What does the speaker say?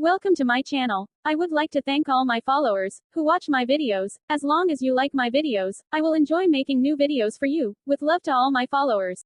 Welcome to my channel. I would like to thank all my followers who watch my videos. As long as you like my videos, I will enjoy making new videos for you. With love to all my followers.